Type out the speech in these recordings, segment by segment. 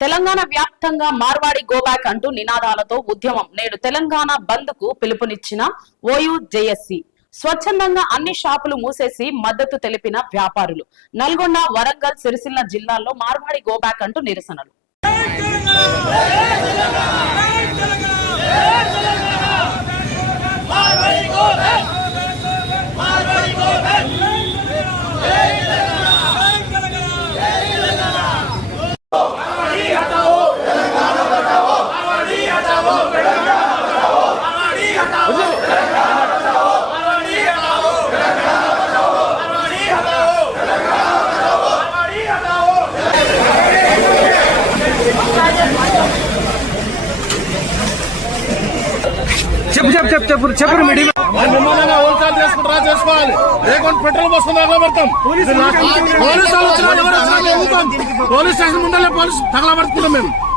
తెలంగాణ వ్యాప్తంగా మార్వాడి గోబ్యాక్ అంటూ నినాదాలతో ఉద్యమం. నేడు తెలంగాణ బంద్కు పిలుపునిచ్చిన ఓయూ జేఎస్సి స్వచ్ఛందంగా అన్ని షాపులు మూసేసి మద్దతు తెలిపిన వ్యాపారులు. నల్గొండ వరంగల్ సిరిసిల్ల జిల్లాల్లో మార్వాడి గోబ్యాక్ అంటూ నిరసనలు. చెప్పు చెప్పు చెప్పు చెప్పరు మీడియం చేసుకోవాలి పెట్రోల్ పోలీస్ స్టేషన్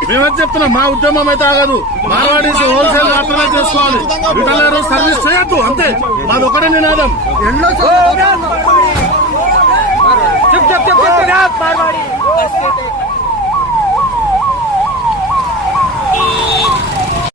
మేము చెప్తున్నాం మా ఉద్యమం అయితే ఆగదు మార్వాడీస్ హోల్సేల్ మాత్రమే చేసుకోవాలి సర్వీస్ చేయొద్దు అంతే మాది ఒకటే నినాదం చెప్పు చెప్పు